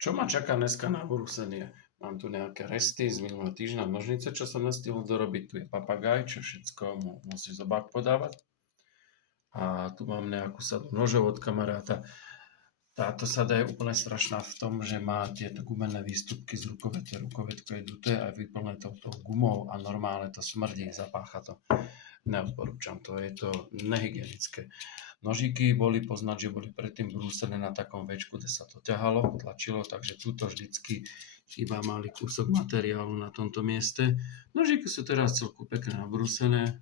Čo ma čaká dneska na brúsenie? Mám tu nejaké resty z minulého týždňa, nožnice, čo som nestihol dorobiť. Tu je papagaj, čo všetko mu musí zobák podávať. A tu mám nejakú sadu nožov od kamaráta. Táto sada je úplne strašná v tom, že má tieto gumené výstupky z rukovete. Rukovetko je duté a je vyplné touto gumou a normálne to smrdí, zapácha to. Neodporúčam to, je to nehygienické. Nožíky boli poznať, že boli predtým brúsené na takom večku, kde sa to ťahalo, tlačilo, takže tuto vždycky iba mali kúsok materiálu na tomto mieste. Nožíky sú teraz celku pekne nabrúsené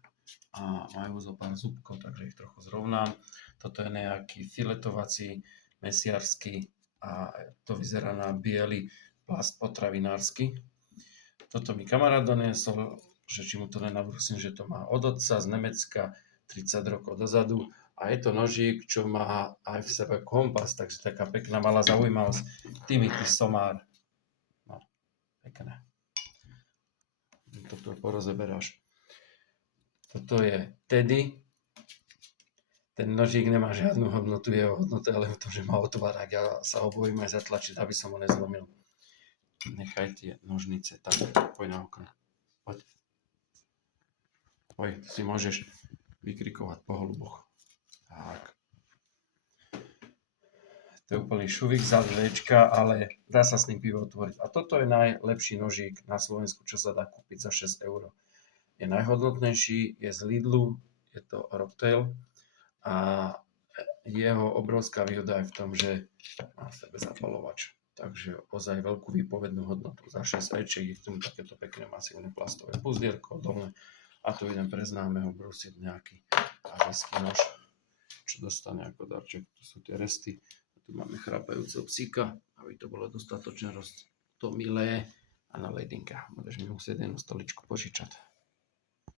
a majú zo pár zúbkov, takže ich trochu zrovnám. Toto je nejaký filetovací, mesiarsky a to vyzerá na biely plast potravinársky. Toto mi kamarát doniesol, že či mu to nenabrúsim, že to má od otca z Nemecka 30 rokov dozadu a je to nožík, čo má aj v sebe kompas, takže taká pekná malá zaujímavosť. Timothy Somár. No, pekné. Toto porozeberáš. Toto je Teddy. Ten nožík nemá žiadnu hodnotu, jeho hodnota je len v tom, že má otvárať. Ja sa ho bojím aj zatlačiť, aby som ho nezlomil. Nechaj tie nožnice tak, poď na okno. Poď. Poď, si môžeš vykrikovať po holuboch. Tak. To je úplný šuvik za dvečka, ale dá sa s ním pivo otvoriť. A toto je najlepší nožík na Slovensku, čo sa dá kúpiť za 6 €. Je najhodnotnejší, je z Lidlu, je to Rocktail a jeho obrovská výhoda je v tom, že má v sebe zapalovač. Takže ozaj veľkú výpovednú hodnotu. Za 6 € je k tomu takéto pekné masívne plastové puzdierko dolné. A tu idem pre známeho brúsiť nejaký azijský nož, čo dostane ako darček. Tu sú tie resty. A tu máme chrápajúceho psíka, aby to bolo dostatočne roztomilé. A na ledinka. Budeš mi musieť jednu stoličku požičať.